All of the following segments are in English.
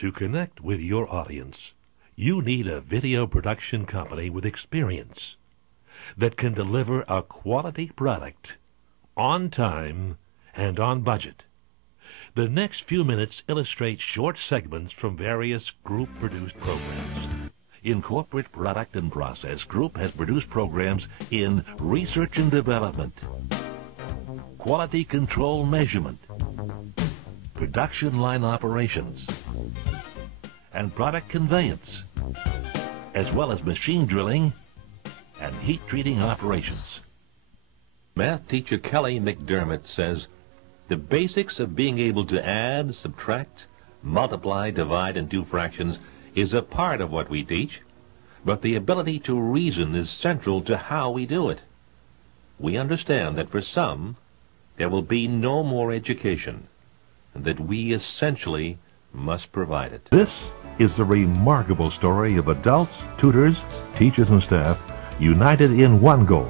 To connect with your audience, you need a video production company with experience that can deliver a quality product on time and on budget. The next few minutes illustrate short segments from various group-produced programs. In Corporate Product and Process, Group has produced programs in research and development, quality control measurement, production line operations, and product conveyance, as well as machine drilling and heat treating operations. Math teacher Kelly McDermott says, the basics of being able to add, subtract, multiply, divide, and do fractions is a part of what we teach, but the ability to reason is central to how we do it. We understand that for some, there will be no more education, and that we essentially must provide it. This is the remarkable story of adults, tutors, teachers, and staff united in one goal,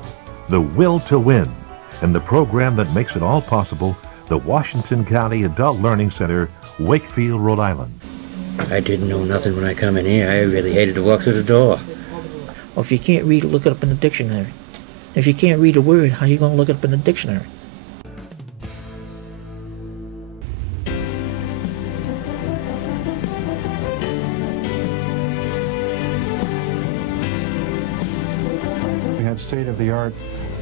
the will to win, and the program that makes it all possible, the Washington County Adult Learning Center, Wakefield, Rhode Island. I didn't know nothing when I come in here. I really hated to walk through the door. Well, if you can't read it, look it up in the dictionary. If you can't read a word, how are you going to look it up in the dictionary? We have state-of-the-art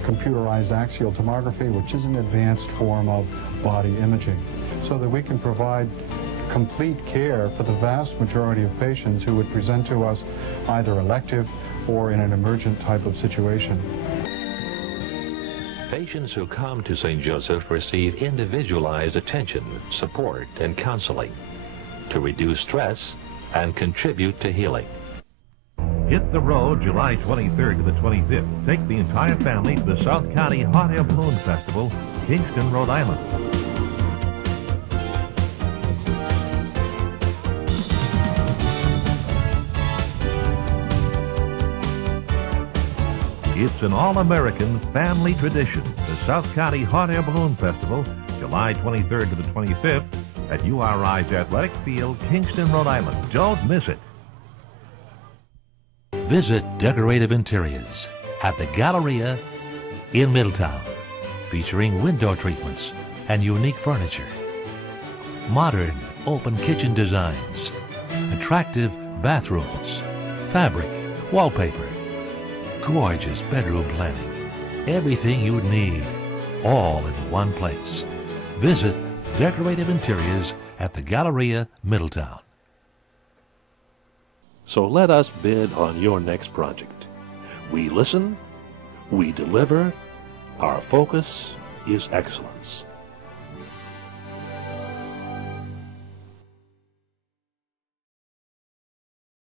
computerized axial tomography, which is an advanced form of body imaging, so that we can provide complete care for the vast majority of patients who would present to us either elective or in an emergent type of situation. Patients who come to St. Joseph receive individualized attention, support, and counseling to reduce stress and contribute to healing. Hit the road July 23rd to the 25th. Take the entire family to the South County Hot Air Balloon Festival, Kingston, Rhode Island. It's an all-American family tradition, the South County Hot Air Balloon Festival, July 23rd to the 25th at URI's Athletic Field, Kingston, Rhode Island. Don't miss it. Visit Decorative Interiors at the Galleria in Middletown, featuring window treatments and unique furniture, modern open kitchen designs, attractive bathrooms, fabric, wallpaper, gorgeous bedroom planning, everything you need, all in one place. Visit Decorative Interiors at the Galleria, Middletown. So let us bid on your next project. We listen, we deliver, our focus is excellence.